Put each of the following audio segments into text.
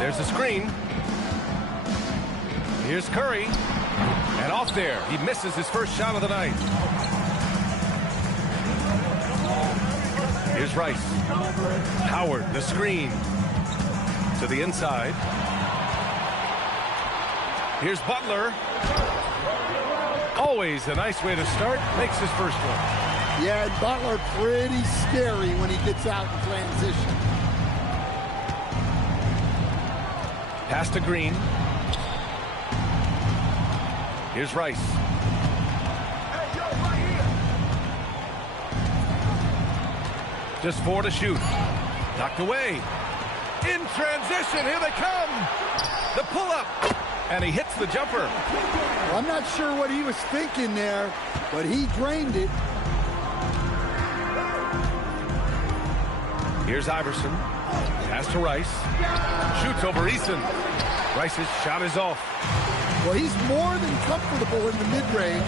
There's a screen. Here's Curry. And off there. He misses his first shot of the night. Here's Rice. Howard, the screen. To the inside. Here's Butler. Always a nice way to start. Makes his first one. Yeah, and Butler pretty scary when he gets out in transition. Pass to Green. Here's Rice. Just 4 to shoot. Knocked away. In transition, here they come. The pull-up. And he hits the jumper. Well, I'm not sure what he was thinking there, but he drained it. Here's Iverson. Pass to Rice. Shoots over Eason. Rice's shot is off. Well, he's more than comfortable in the mid-range,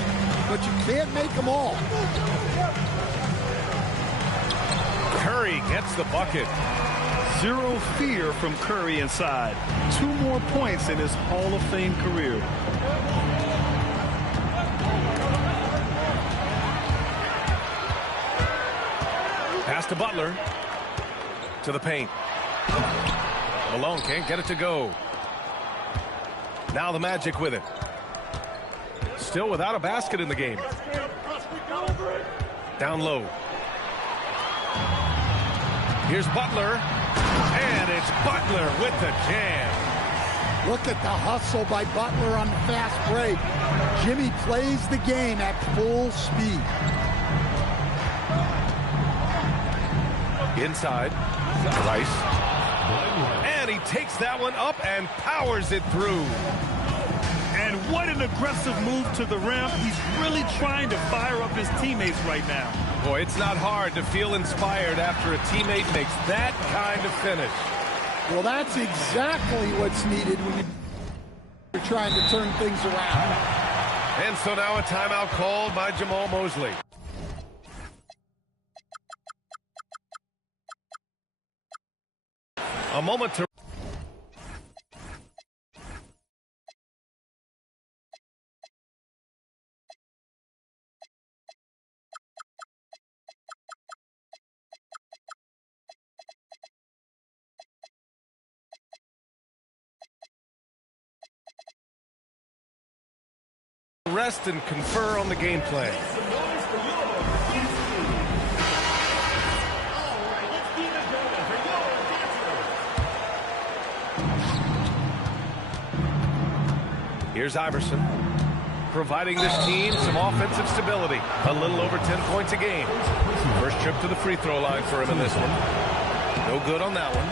but you can't make them all. Curry gets the bucket. Zero fear from Curry inside. 2 more points in his Hall of Fame career. Pass to Butler. To the paint. Malone can't get it to go. Now the Magic with it. Still without a basket in the game. Down low. Here's Butler. And it's Butler with the jam. Look at the hustle by Butler on the fast break. Jimmy plays the game at full speed. Inside. Rice. And he takes that one up and powers it through. And what an aggressive move to the rim. He's really trying to fire up his teammates right now. Boy, it's not hard to feel inspired after a teammate makes that kind of finish. Well, that's exactly what's needed when you're trying to turn things around. And so now a timeout called by Jamal Mosley. A moment to... rest and confer on the game plan. Here's Iverson, providing this team some offensive stability. A little over 10 points a game. First trip to the free throw line for him in this one. No good on that one.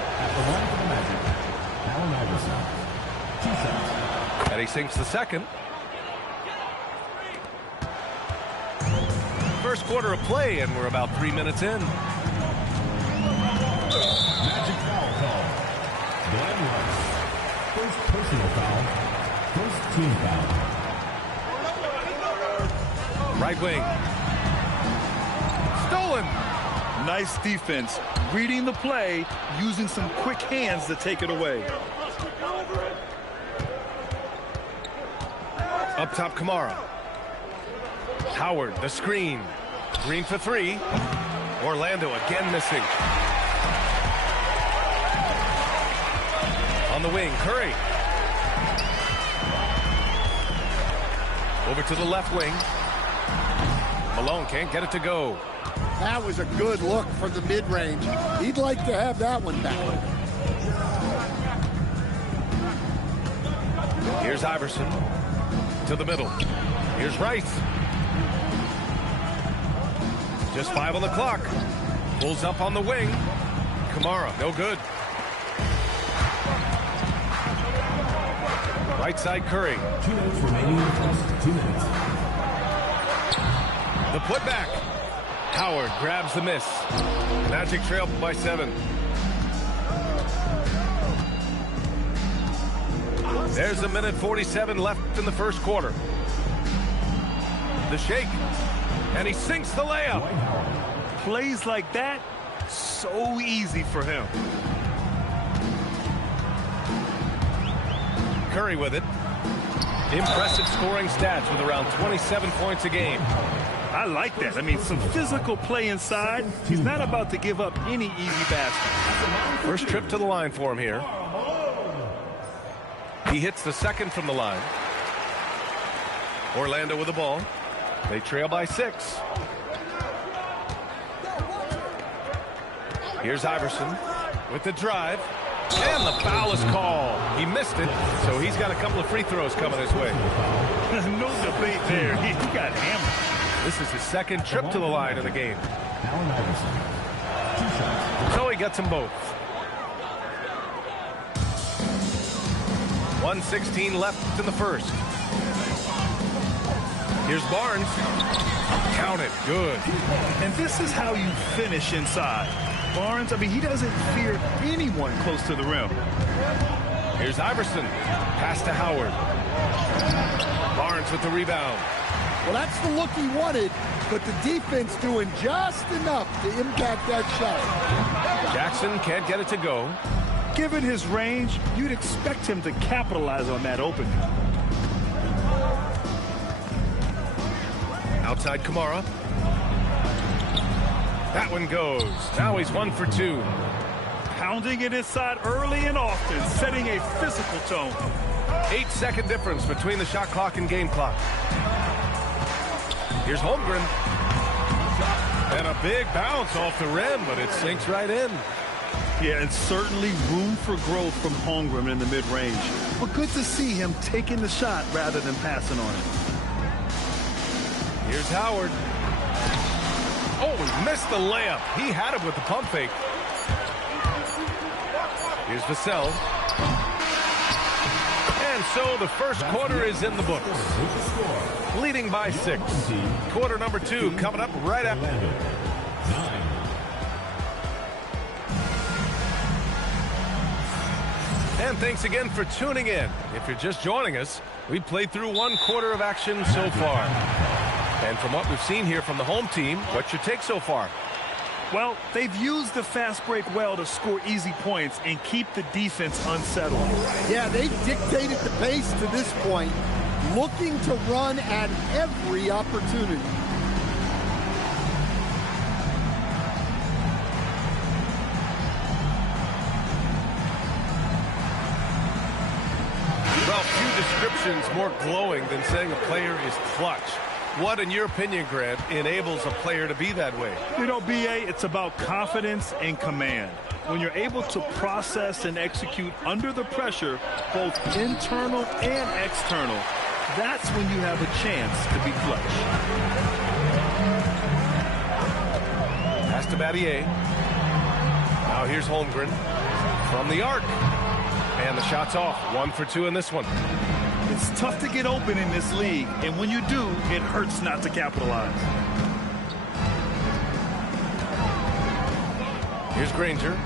And he sinks the second. First quarter of play, and we're about 3 minutes in. Magic foul call. Glenn Rice. First personal foul. First team foul. Right wing. Stolen. Nice defense. Reading the play, using some quick hands to take it away. Up top, Kamara. Howard, the screen. Green for 3. Orlando again missing. On the wing, Curry. Over to the left wing. Malone can't get it to go. That was a good look from the mid-range. He'd like to have that one back. Here's Iverson. To the middle. Here's Rice. Just 5 on the clock. Pulls up on the wing. Kamara, no good. Right side, Curry. 2 minutes remaining in the first 2 minutes. The putback. Howard grabs the miss. Magic trail by 7. There's 1:47 left in the first quarter. The shake. And he sinks the layup. Plays like that, so easy for him. Curry with it. Impressive scoring stats with around 27 points a game. I like that. I mean, some physical play inside. He's not about to give up any easy basket. First trip to the line for him here. He hits the second from the line. Orlando with the ball. They trail by 6. Here's Iverson with the drive. And the foul is called. He missed it, so he's got a couple of free throws coming his way. No debate there. He got hammered. This is his second trip to the line of the game. So he gets them both. 1:16 left in the first. Here's Barnes. Count it. Good. And this is how you finish inside. Barnes, I mean, he doesn't fear anyone close to the rim. Here's Iverson. Pass to Howard. Barnes with the rebound. Well, that's the look he wanted, but the defense doing just enough to impact that shot. Jackson can't get it to go. Given his range, you'd expect him to capitalize on that opening. Outside Kamara. That one goes. Now he's 1 for 2. Pounding it inside early and often, setting a physical tone. 8-second difference between the shot clock and game clock. Here's Holmgren. And a big bounce off the rim, but it sinks right in. Yeah, and certainly room for growth from Holmgren in the mid-range. But good to see him taking the shot rather than passing on it. Here's Howard. Oh, he missed the layup. He had it with the pump fake. Here's Vassell. And so the first quarter is in the books. Leading by 6. Quarter number 2 coming up right after. And thanks again for tuning in. If you're just joining us, we've played through 1 quarter of action so far. And from what we've seen here from the home team, what's your take so far? Well, they've used the fast break well to score easy points and keep the defense unsettled. Yeah, they've dictated the pace to this point, looking to run at every opportunity. Well, few descriptions more glowing than saying a player is clutch. What, in your opinion, Grant, enables a player to be that way? You know, B.A., it's about confidence and command. When you're able to process and execute under the pressure, both internal and external, that's when you have a chance to be clutch. Pass to Battier. Now here's Holmgren from the arc. And the shot's off. 1 for 2 in this one. It's tough to get open in this league, and when you do, it hurts not to capitalize. Here's Granger.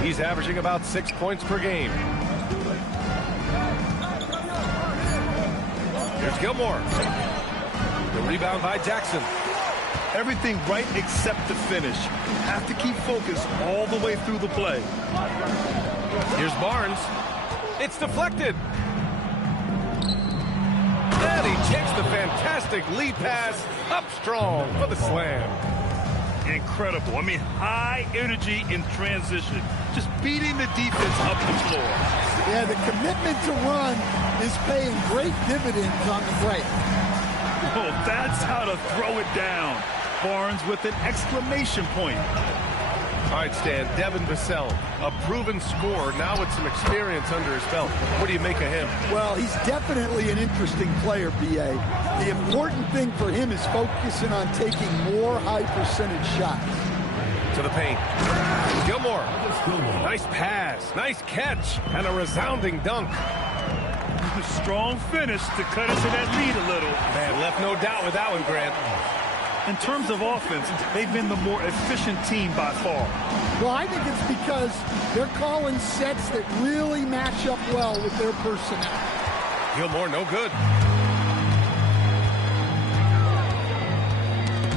He's averaging about 6 points per game. Here's Gilmore. The rebound by Jackson. Everything right except the finish. Have to keep focus all the way through the play. Here's Barnes. It's deflected. And he takes the fantastic lead pass up strong for the slam. Incredible. I mean, high energy in transition. Just beating the defense up the floor. Yeah, the commitment to run is paying great dividends on the break. Oh, that's how to throw it down. Barnes with an exclamation point. All right, Stan, Devin Vassell, a proven scorer, now with some experience under his belt. What do you make of him? Well, he's definitely an interesting player, B.A. The important thing for him is focusing on taking more high-percentage shots. To the paint. Gilmore. Nice pass, nice catch, and a resounding dunk. Strong finish to cut into that lead a little. Man, left no doubt with that one, Grant. In terms of offense, they've been the more efficient team by far. Well, I think it's because they're calling sets that really match up well with their personnel. Gilmore, no good.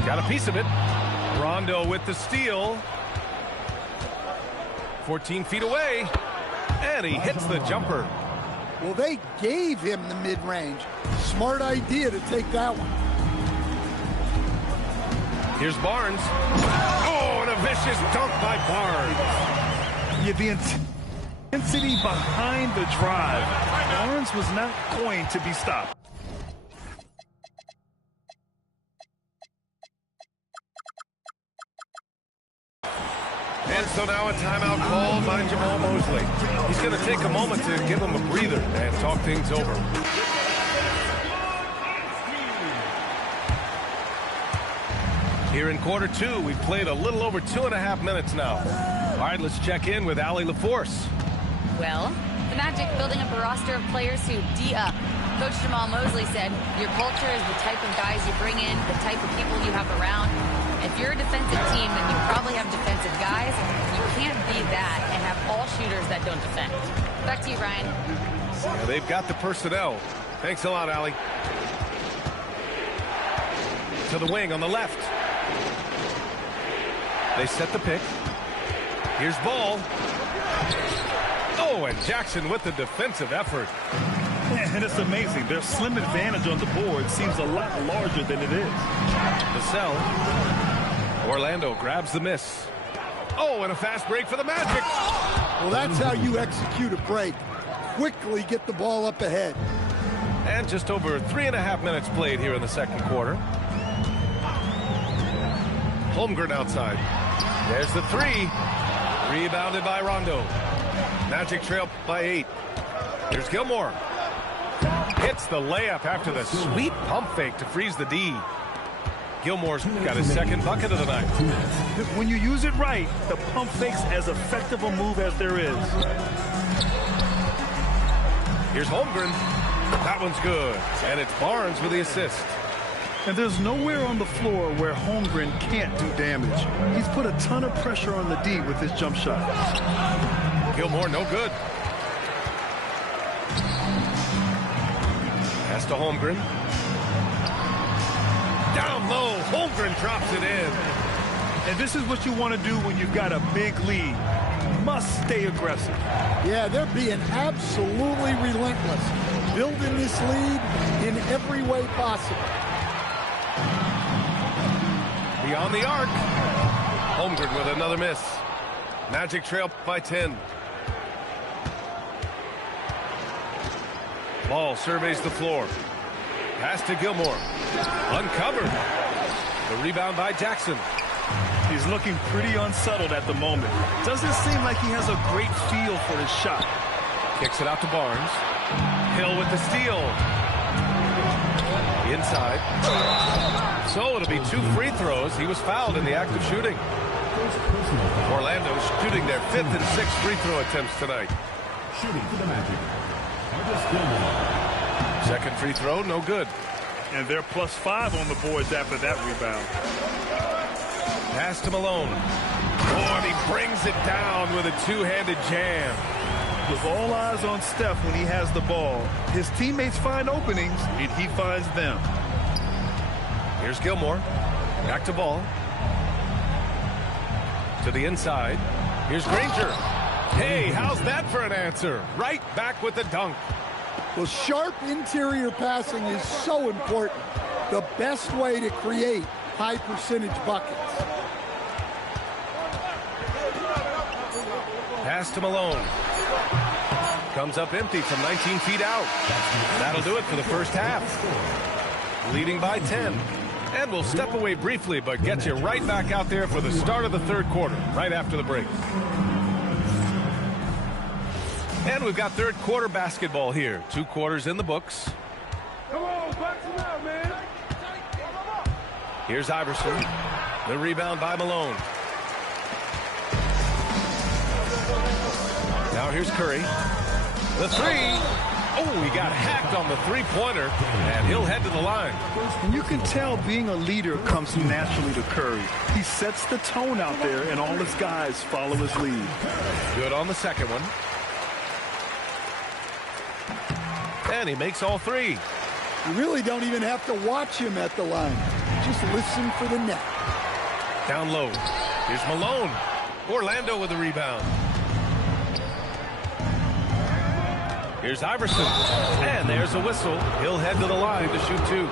Got a piece of it. Rondo with the steal. 14 feet away. And he hits the jumper. Well, they gave him the mid-range. Smart idea to take that one. Here's Barnes. Oh, and a vicious dunk by Barnes. Yeah, the intensity behind the drive. Barnes was not going to be stopped. And so now a timeout called by Jamahl Mosley. He's going to take a moment to give him a breather and talk things over. Here in quarter two, we've played a little over 2.5 minutes now. All right, let's check in with Allie LaForce. Well, the Magic building up a roster of players who D-up. Coach Jamahl Mosley said, your culture is the type of guys you bring in, the type of people you have around. If you're a defensive team, then you probably have defensive guys. You can't be that and have all shooters that don't defend. Back to you, Ryan. Yeah, they've got the personnel. Thanks a lot, Allie. To the wing on the left. They set the pick. Here's Ball. Oh, and Jackson with the defensive effort. And it's amazing. Their slim advantage on the board seems a lot larger than it is. Vassell. Orlando grabs the miss. Oh, and a fast break for the Magic. Well, that's how you execute a break. Quickly get the ball up ahead. And just over 3.5 minutes played here in the second quarter. Holmgren outside. There's the three. Rebounded by Rondo. Magic trail by 8. Here's Gilmore. Hits the layup after the sweet pump fake to freeze the D. Gilmore's got his second bucket of the night. When you use it right, the pump fake's as effective a move as there is. Here's Holmgren. That one's good. And it's Barnes with the assist. And there's nowhere on the floor where Holmgren can't do damage. He's put a ton of pressure on the D with his jump shot. Gilmore, no good. Pass to Holmgren. Down low, Holmgren drops it in. And this is what you want to do when you've got a big lead. Must stay aggressive. Yeah, they're being absolutely relentless. Building this lead in every way possible. Beyond the arc. Holmgren with another miss. Magic trail by 10. Ball surveys the floor. Pass to Gilmore. Uncovered. The rebound by Jackson. He's looking pretty unsettled at the moment. Doesn't seem like he has a great feel for his shot. Kicks it out to Barnes. Hill with the steal. Inside. So it'll be 2 free throws. He was fouled in the act of shooting. Orlando shooting their 5th and 6th free throw attempts tonight. Shooting for the Magic. Artis Gilmore. Second free throw, no good. And they're +5 on the boards after that rebound. Pass to Malone. Oh, and he brings it down with a two-handed jam. With all eyes on Steph when he has the ball, his teammates find openings, and he finds them. Here's Gilmore. Back to Ball. To the inside. Here's Granger. Hey, how's that for an answer? Right back with the dunk. Well, sharp interior passing is so important. The best way to create high percentage buckets. Pass to Malone. Comes up empty from 19 feet out. That'll do it for the first half. Leading by 10. And we'll step away briefly, but get you right back out there for the start of the third quarter, right after the break. And we've got third quarter basketball here. 2 quarters in the books. Come on, back it up, man. Here's Iverson. The rebound by Malone. Now here's Curry. The three. Oh, he got hacked on the three-pointer, and he'll head to the line. And you can tell being a leader comes naturally to Curry. He sets the tone out there, and all his guys follow his lead. Good on the second one. And he makes all 3. You really don't even have to watch him at the line. Just listen for the net. Down low. Here's Malone. Orlando with the rebound. Here's Iverson. And there's a whistle. He'll head to the line to shoot 2.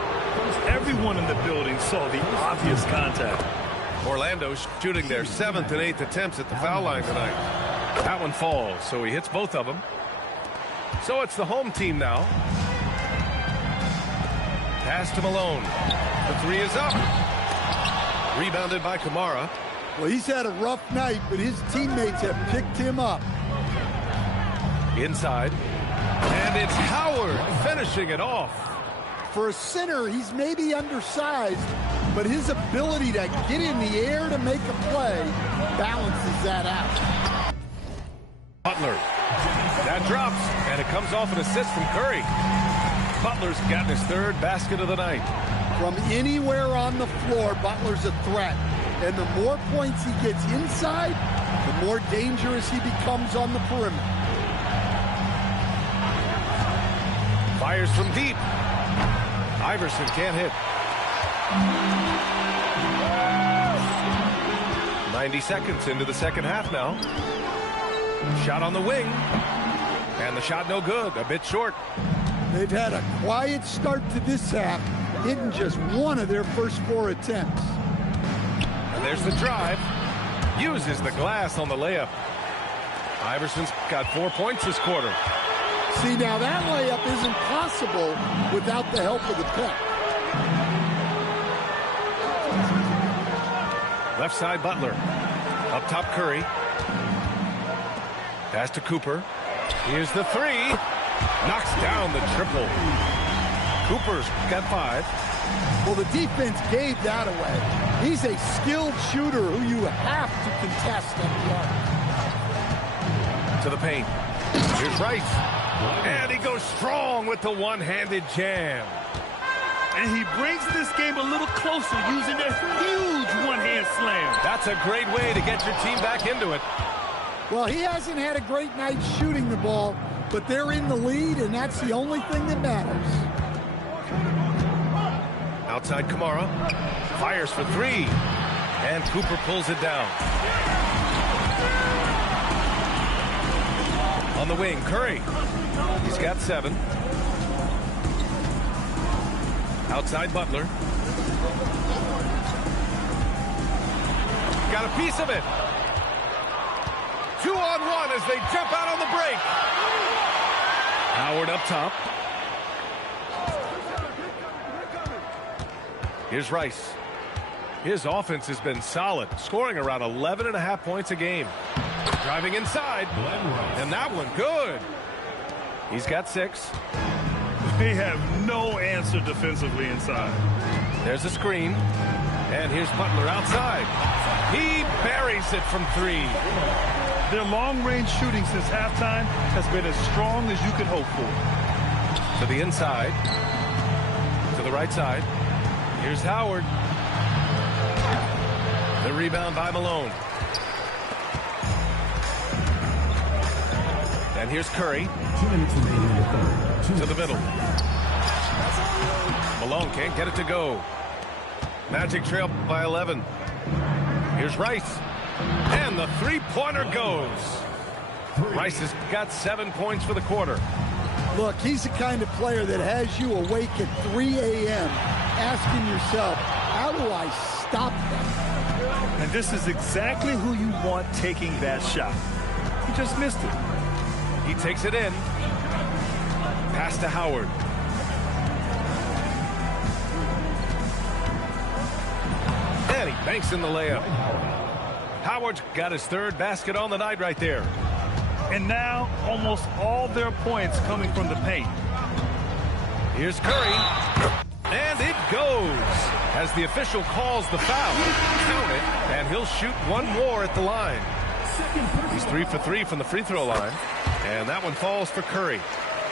Everyone in the building saw the obvious contact. Orlando shooting their 7th and 8th attempts at the foul line tonight. That one falls, so he hits both of them. So it's the home team now. Pass to Malone. The 3 is up. Rebounded by Kamara. Well, he's had a rough night, but his teammates have picked him up. Inside. And it's Howard finishing it off. For a center, he's maybe undersized, but his ability to get in the air to make a play balances that out. Butler. That drops, and it comes off an assist from Curry. Butler's gotten his 3rd basket of the night. From anywhere on the floor, Butler's a threat. And the more points he gets inside, the more dangerous he becomes on the perimeter. Fires from deep. Iverson can't hit. 90 seconds into the second half now. Shot on the wing. And the shot no good. A bit short. They've had a quiet start to this half, hitting just 1 of their first 4 attempts. And there's the drive. Uses the glass on the layup. Iverson's got 4 points this quarter. See, now that layup isn't possible without the help of the pick. Left side Butler. Up top Curry. Pass to Cooper. Here's the 3. Knocks down the triple. Cooper's got 5. Well, the defense gave that away. He's a skilled shooter who you have to contest at the arc. To the paint. Here's Rice. And he goes strong with the one-handed jam. And he brings this game a little closer using a huge one-hand slam. That's a great way to get your team back into it. Well, he hasn't had a great night shooting the ball, but they're in the lead, and that's the only thing that matters. Outside Kamara. Fires for 3. And Cooper pulls it down. On the wing, Curry. He's got 7. Outside Butler. Got a piece of it. 2-on-1 as they jump out on the break. Howard up top. Here's Rice. His offense has been solid, scoring around 11.5 points a game. Driving inside, and that one good. He's got 6. They have no answer defensively inside. There's a screen, and here's Butler outside. He buries it from 3. Their long-range shooting since halftime has been as strong as you could hope for. To the inside, to the right side. Here's Howard. The rebound by Malone. And here's Curry. 2 minutes remaining in the third. To the middle. Malone can't get it to go. Magic trail by 11. Here's Rice. And the 3-pointer goes. Rice has got 7 points for the quarter. Look, he's the kind of player that has you awake at 3 a.m. asking yourself, how do I stop them? And this is exactly who you want taking that shot. He just missed it. He takes it in. Pass to Howard. And he banks in the layup. Howard's got his 3rd basket on the night right there. And now almost all their points coming from the paint. Here's Curry. And it goes as the official calls the foul. Count it, and he'll shoot 1 more at the line. He's 3 for 3 from the free throw line. And that one falls for Curry.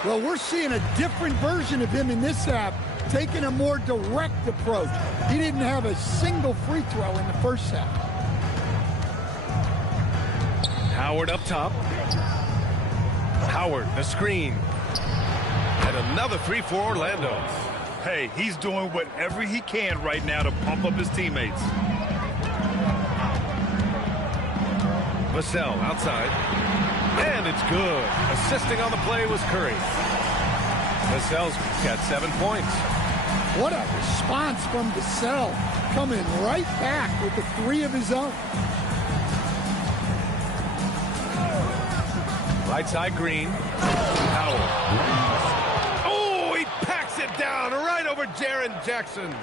Well, we're seeing a different version of him in this half, taking a more direct approach. He didn't have a single free throw in the first half. Howard up top. Howard, the screen. And another 3 for Orlando. Hey, he's doing whatever he can right now to pump up his teammates. Vassell outside. And it's good. Assisting on the play was Curry. Vassell's got 7 points. What a response from Vassell, coming right back with the 3 of his own. Right side, Green. Howard. Oh, he packs it down right over Jaren Jackson.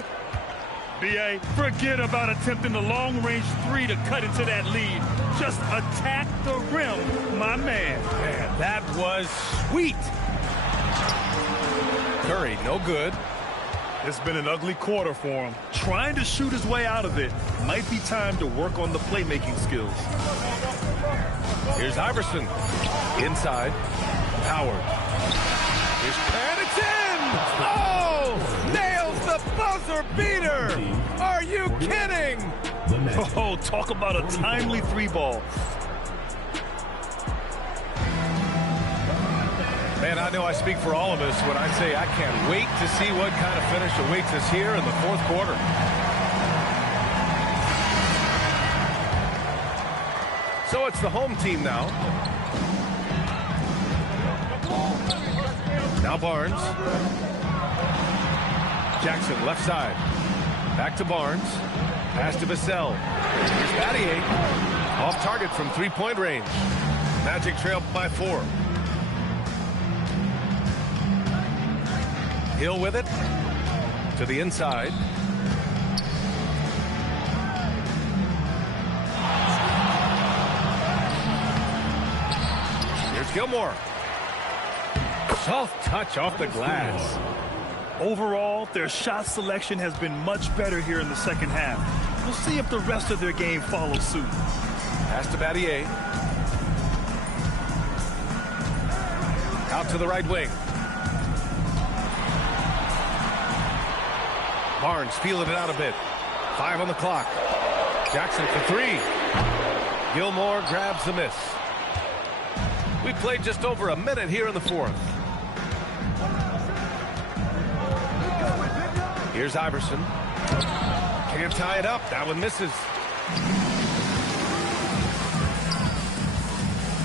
B.A., forget about attempting the long-range 3 to cut into that lead. Just attack the rim, my man. Man, that was sweet. Curry, no good. It's been an ugly quarter for him. Trying to shoot his way out of it. Might be time to work on the playmaking skills. Here's Iverson. Inside. Howard. Here's and it's in! Oh! Nails the buzzer beater! Are you kidding? Oh, talk about a timely 3-ball. Man, I know I speak for all of us when I say I can't wait to see what kind of finish awaits us here in the 4th quarter. So it's the home team now. Now Barnes. Jackson left side. Back to Barnes. Pass to Vassell. Here's Battier. Off target from 3-point range. Magic trail by 4. Hill with it. To the inside. Here's Gilmore. Soft touch off the glass. Overall, their shot selection has been much better here in the second half. We'll see if the rest of their game follows suit. Pass to Battier. Out to the right wing. Barnes feeling it out a bit. 5 on the clock. Jackson for 3. Gilmore grabs the miss. We played just over a minute here in the 4th. Here's Iverson. Can't tie it up. That one misses.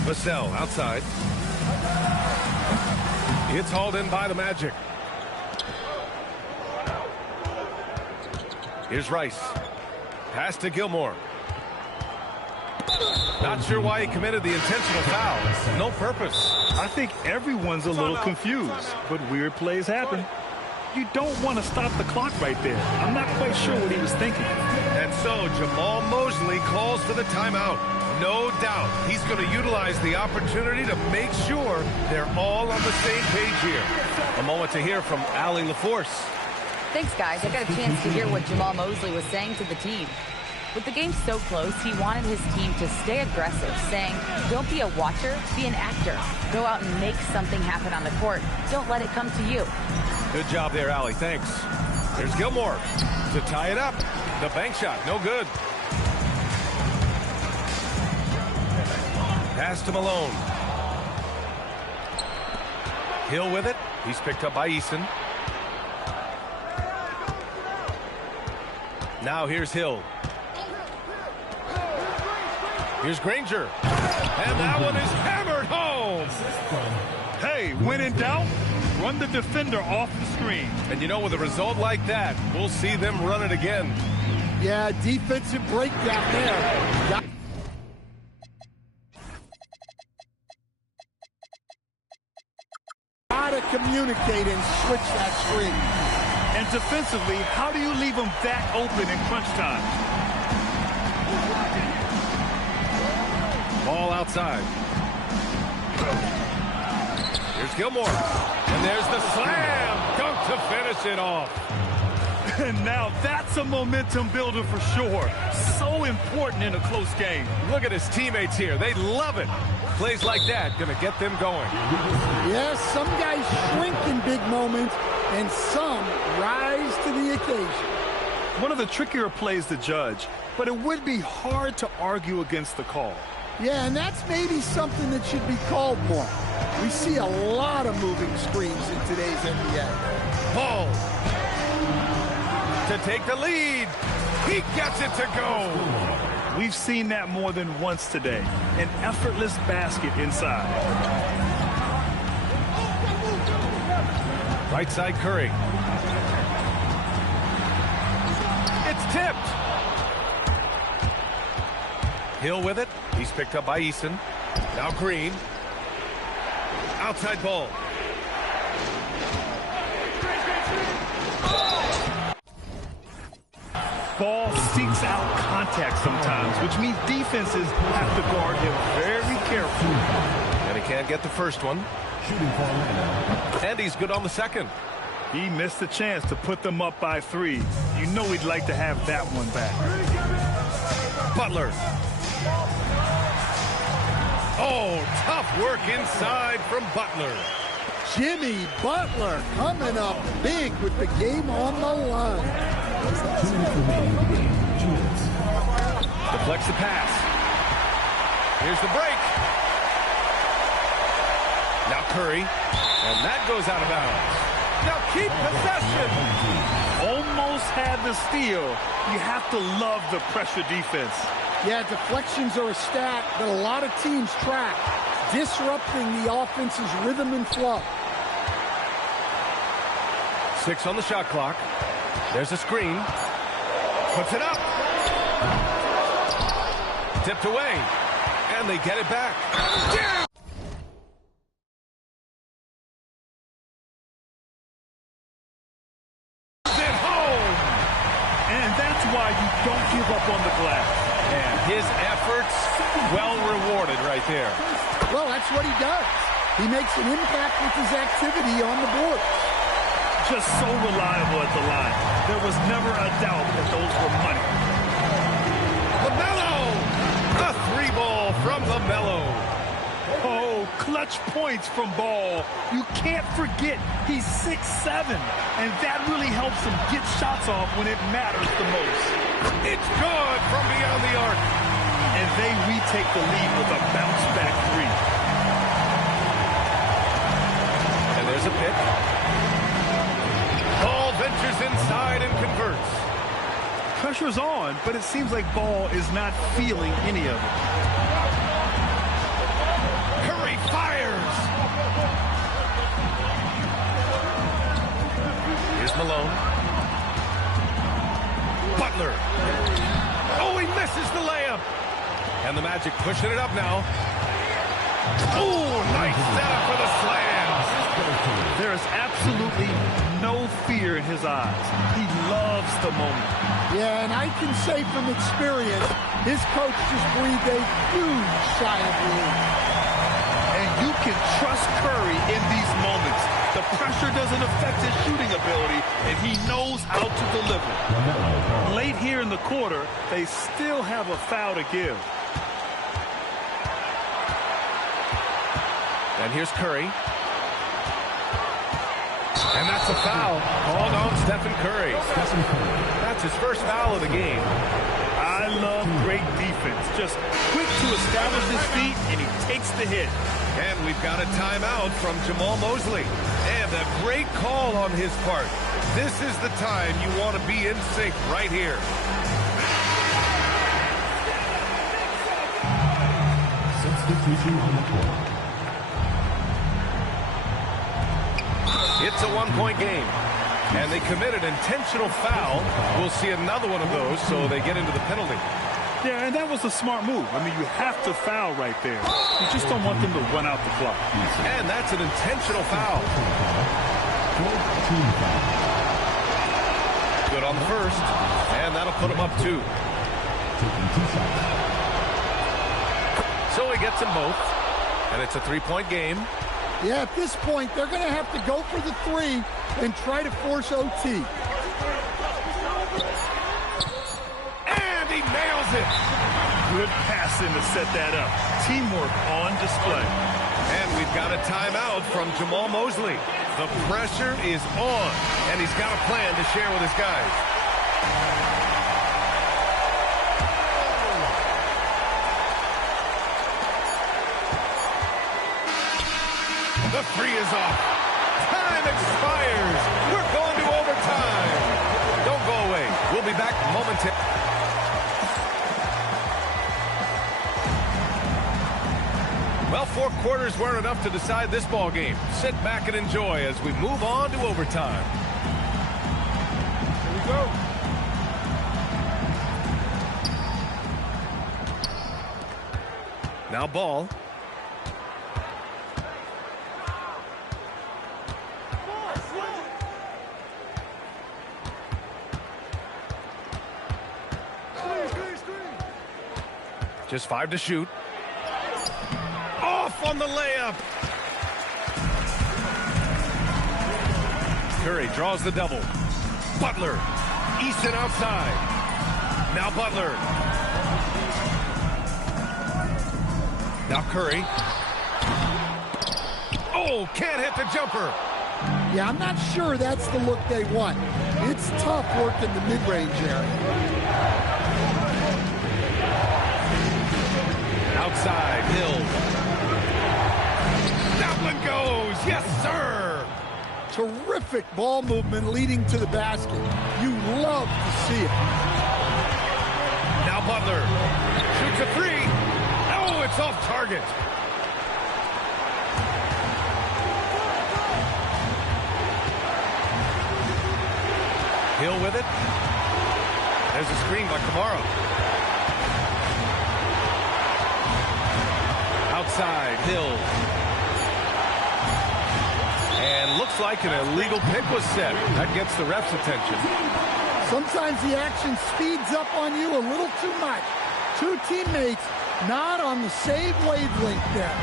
Vassell outside. It's hauled in by the Magic. Here's Rice. Pass to Gilmore. Not sure why he committed the intentional foul. No purpose. I think everyone's a little confused, but weird plays happen. You don't want to stop the clock right there. I'm not quite sure what he was thinking. And so Jamal Mosley calls for the timeout. No doubt he's going to utilize the opportunity to make sure they're all on the same page here. A moment to hear from Allie LaForce. Thanks, guys. I got a chance to hear what Jamal Mosley was saying to the team. With the game so close, he wanted his team to stay aggressive, saying, don't be a watcher, be an actor. Go out and make something happen on the court. Don't let it come to you. Good job there, Allie. Thanks. There's Gilmore to tie it up. The bank shot, no good. Pass to Malone. Hill with it. He's picked up by Eason. Now here's Hill. Here's Granger. And that one is hammered home. Hey, when in doubt, run the defender off the screen. And you know, with a result like that, we'll see them run it again. Yeah, defensive breakdown there. Gotta communicate and switch that screen. And defensively, how do you leave them that open in crunch time? Ball outside. Here's Gilmore. And there's the slam dunk to finish it off. And now that's a momentum builder for sure. So important in a close game. Look at his teammates here. They love it. Plays like that going to get them going. Yes, some guys shrink in big moments, and some rise to the occasion. One of the trickier plays to judge, but it would be hard to argue against the call. Yeah, and that's maybe something that should be called more. We see a lot of moving screens in today's NBA. Ball to take the lead. He gets it to go. We've seen that more than once today. An effortless basket inside. Right side Curry. It's tipped. Hill with it. He's picked up by Eason. Now Green. Outside ball. Ball seeks out contact sometimes, which means defenses have to guard him very carefully. And he can't get the first one. Shooting for Orlando. And he's good on the second. He missed a chance to put them up by 3. You know he'd like to have that one back. Butler. Oh, tough work inside from Butler. Jimmy Butler coming up big with the game on the line. 2 minutes remaining in the game. 2 minutes. Deflects the pass. Here's the break. Now Curry. And that goes out of bounds. Now keep possession. Almost had the steal. You have to love the pressure defense. Yeah, deflections are a stat that a lot of teams track, disrupting the offense's rhythm and flow. 6 on the shot clock. There's a screen. Puts it up. Tipped away. And they get it back. Yeah! It home. And that's why you don't give up on the glass. And his efforts well rewarded right there. Well, that's what he does. He makes an impact with his activity on the board. Just so reliable at the line. There was never a doubt that those were money. LaMelo! A 3-ball from LaMelo. Oh, clutch points from Ball. You can't forget he's 6'7", and that really helps him get shots off when it matters the most. It's good from beyond the arc. And they retake the lead with a bounce-back 3. And there's a pick. Ball ventures inside and converts. Pressure's on, but it seems like Ball is not feeling any of it. Curry fires. Here's Malone. Butler. Oh, he misses the layup. And the Magic pushing it up now. Oh, nice setup for the slam. There is absolutely no fear in his eyes. He loves the moment. Yeah, and I can say from experience, his coach just breathed a huge sigh of relief. And you can trust Curry in these moments. The pressure doesn't affect his shooting ability, and he knows how to deliver. Late here in the quarter, they still have a foul to give. And here's Curry. And that's a foul called on Stephen Curry. That's his first foul of the game. I love great defense. Just quick to establish his feet, and he takes the hit. And we've got a timeout from Jamal Mosley. And a great call on his part. This is the time you want to be in sync right here. Substitution on the court. It's a one-point game. And they committed intentional foul. We'll see another one of those, so they get into the penalty. Yeah, and that was a smart move. I mean, you have to foul right there. You just don't want them to run out the clock. And that's an intentional foul. Good on the first. And that'll put him up 2. So he gets them both. And it's a 3-point game. Yeah, at this point, they're going to have to go for the 3 and try to force OT. And he nails it. Good passing to set that up. Teamwork on display. And we've got a timeout from Jamal Mosley. The pressure is on, and he's got a plan to share with his guys. The 3 is off. Time expires. We're going to overtime. Don't go away. We'll be back momentarily. 4 quarters weren't enough to decide this ball game. Sit back and enjoy as we move on to overtime. Here we go. Now ball. Just 5 to shoot. Off on the layup. Curry draws the double. Butler. Easton outside. Now Butler. Now Curry. Oh, can't hit the jumper. Yeah, I'm not sure that's the look they want. It's tough working the mid-range area. Outside, Hill. That one goes. Yes, sir. Terrific ball movement leading to the basket. You love to see it. Now Butler shoots a 3. Oh, it's off target. Hill with it. There's a screen by Kamara. Outside, Hill. And looks like an illegal pick was set. That gets the ref's attention. Sometimes the action speeds up on you a little too much. 2 teammates not on the same wavelength there.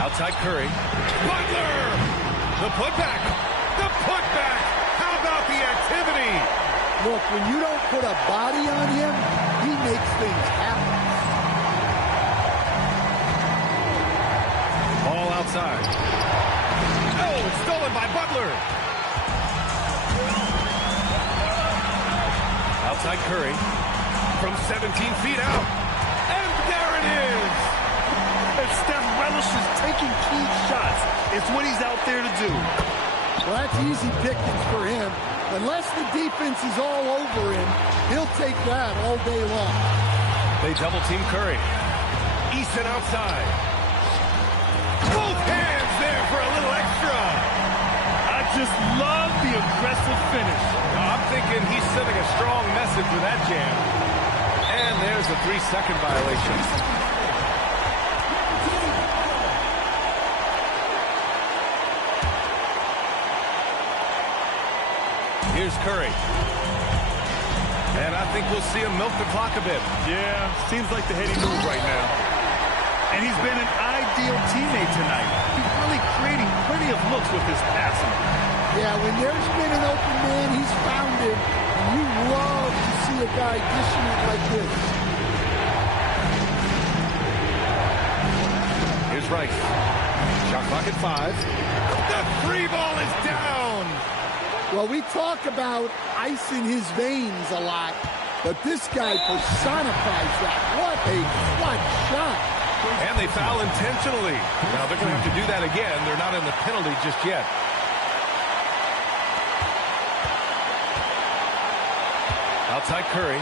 Outside Curry. Butler! The putback! The putback! How about the activity? Look, when you don't put a body on him, he makes things happen. Ball outside. Oh, it's stolen by Butler. Outside Curry. From 17 feet out. And there it is. And Steph relishes taking key shots. It's what he's out there to do. Well, that's easy pickings for him. Unless the defense is all over him, he'll take that all day long. They double-team Curry. Easton outside. Both hands there for a little extra. I just love the aggressive finish. I'm thinking he's sending a strong message with that jam. And there's a 3-second violation. Here's Curry. And I think we'll see him milk the clock a bit. Yeah, seems like the heady move right now. And he's been an ideal teammate tonight. He's really creating plenty of looks with his passing. Yeah, when there's been an open man, he's found him. And you love to see a guy dishing it like this. Here's Rice. Shot clock at 5. The 3 ball is down. Well, we talk about ice in his veins a lot, but this guy personifies that. What a clutch shot. And they foul intentionally. Now they're going to have to do that again. They're not in the penalty just yet. Outside Curry.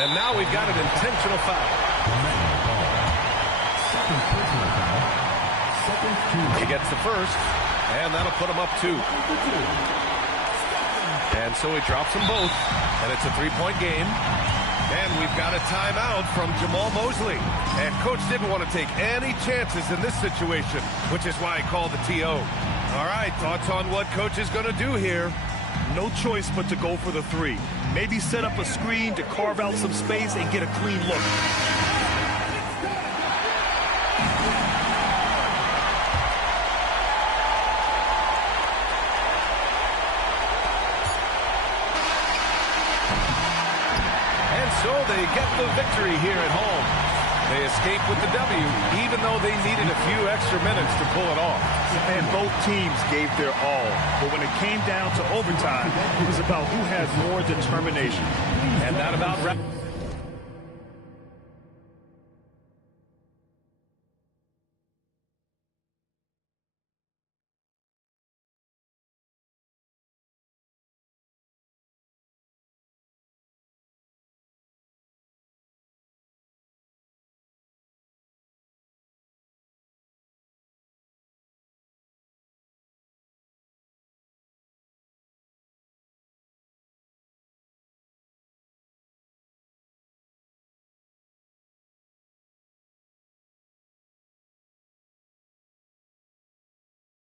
And now we've got an intentional foul. He gets the first, and that'll put him up 2. And so he drops them both, and it's a 3-point game. And we've got a timeout from Jamahl Mosley. And Coach didn't want to take any chances in this situation, which is why he called the TO. All right, thoughts on what Coach is going to do here? No choice but to go for the 3. Maybe set up a screen to carve out some space and get a clean look. So they get the victory here at home. They escape with the W, even though they needed a few extra minutes to pull it off. And both teams gave their all. But when it came down to overtime, it was about who had more determination. And that about wraps